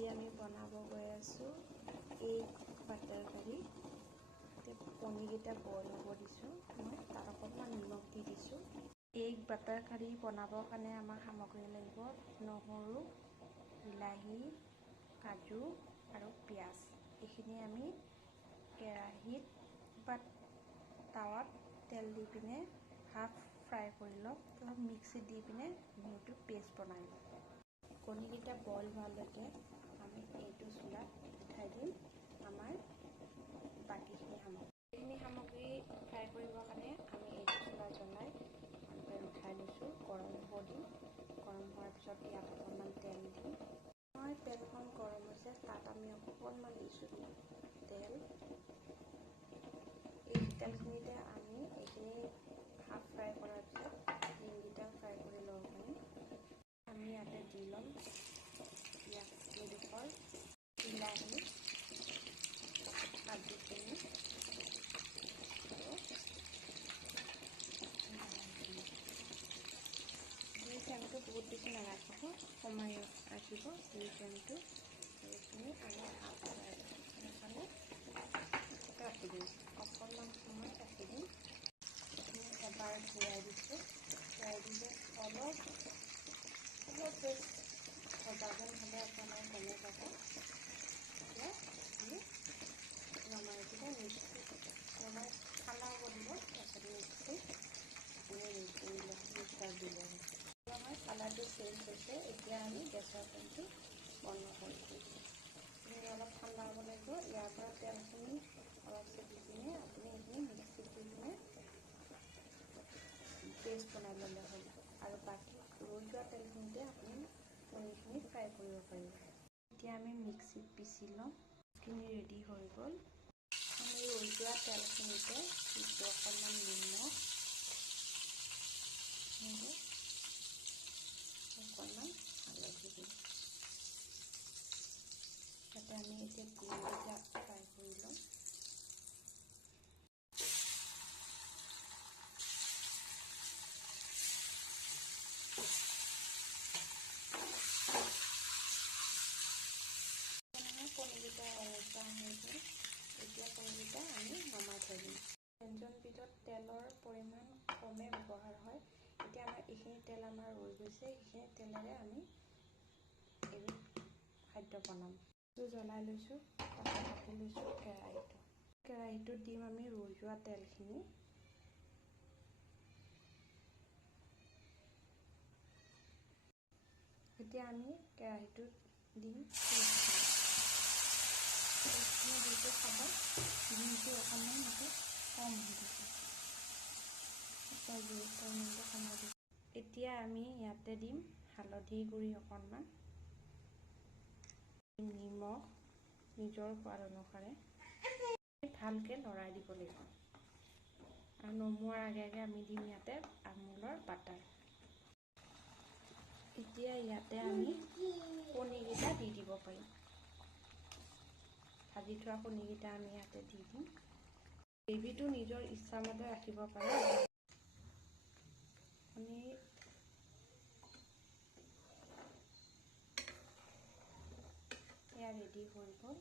আজি আমি বনাব গৈ আছোঁ এগ বাটাৰ কাৰী। কণীকেইটা বইল হ'ব দিছোঁ, মই তাত অকণমান নিমখ দি দিছোঁ। এগ বাটাৰ কাৰী বনাবৰ কাৰণে আমাক সামগ্ৰী লাগিব নহৰু, বিলাহী, কাজু আৰু পিঁয়াজ। এইখিনি আমি কেৰাহীত বা টাৱাত তেল দি পিনে হাফ ফ্ৰাই কৰি ল'ম, অলপ মিক্সিত দি পিনে আমি এইটো পেষ্ট বনাই ল'ম। কণীকেইটা বইল হোৱালৈকে আমি এইটো চুলাত উঠাই দিম আমাৰ বাকীখিনি সামগ্ৰী ফ্ৰাই কৰিবৰ কাৰণে আমি এইটো চুলা জ্বলাই উঠাই লৈছোঁ। গৰম হ'ব দিম। গৰম হোৱাৰ পিছত ইয়াত অকণমান তেল দিম। মই তেলখন গৰম হৈছে, তাত আমি অকণমান দিছোঁ তেল। এই তেলখিনিতে আমি এইখিনি হাফ ফ্ৰাই কৰাৰ পিছত ডিমকেইটা ফ্ৰাই কৰি ল'ব পাৰিম। আমি ইয়াতে দি ল'ম এইডোখৰ বিলাহী, কাজুখিনি আৰু জুই ফ্লেমটো বহুত বেছি নাৰাখিব, কমাই ৰাখিব জুই ফ্লেমটো। এইখিনি আমি হাফ ফ্ৰাই কাৰণে ৰাখি দিম, অকণমান সময় ৰাখি দিম। এবাৰ ঘূৰাই দিছোঁ, ঘূৰাই দিলে অলপ ভজা যেন হ'লে আপোনাৰ গমেই পাব। এতিয়া আমি নমাই দিলে নমাই ঠাণ্ডা হ'ব দিব, তাৰপিছত মিক্সিত আপুনি মিক্সাৰ দিলে হ'ল। আমাৰ কালাৰটো চেঞ্জ হৈছে। এতিয়া আমি গেছৰ ফ্লেমটো বন্ধ কৰি দিম। আপুনি অলপ ঠাণ্ডা হ'ব লাগিব। ইয়াৰ পৰা তেলখিনি অলপ চেপি পিনে আপুনি এইখিনি মিক্সিত দি পিনে পেষ্ট বনাই ল'লে হ'ল আৰু বাকী ৰৈ যোৱা তেলখিনিতে আপুনি কণীখিনি ফ্ৰাই কৰিব পাৰিব। এতিয়া আমি মিক্সিত পিচি ল'ম। খিনি ৰেডি হৈ গ'ল। আমি ৰৈ যোৱা তেলখিনিতে দিছোঁ অকণমান নিমখ, অকণমান হালধি দিম। তাতে আমি এতিয়া ডিমকেইটা ফ্ৰাই কৰি ল'ম। কণীকেইটা ৰঙচুৱা হৈ গ'ল। এতিয়া কণীকেইটা আমি নমাই থৈ দিম। ব্যঞ্জনবিধত তেলৰ পৰিমাণ কমে ব্যৱহাৰ হয়। এতিয়া আমাৰ এইখিনি তেল আমাৰ ৰৈ গৈছে, সেইখিনি তেলেৰে আমি এইবিধ খাদ্য বনাম। জ্বলাই লৈছোঁ, কাটি লৈছোঁ কেৰাহীটোত দিম আমি ৰৈ যোৱা তেলখিনি। এতিয়া আমি কেৰাহীটোত দিম দিটো খাব, ডিমটো অকণমান সেইটো কম হৈ গৈছে। পৰিমাণটো কমাই দিম। এতিয়া আমি ইয়াতে দিম হালধি গুড়ি অকণমান, নিমখ নিজৰ সোৱাদ অনুসাৰে। ভালকৈ লৰাই দিব লাগিব আৰু নমোৱাৰ আগে আগে আমি দিম ইয়াতে আমুলৰ বাটাৰ। এতিয়া ইয়াতে আমি কণীকেইটা দি দিব পাৰিম। ভাজি থোৱা কণীকেইটা আমি ইয়াতে দি দিম। গ্ৰেভিটো নিজৰ ইচ্ছামতে ৰাখিব পাৰে। কণী এয়া ৰেডি হৈ গ'ল।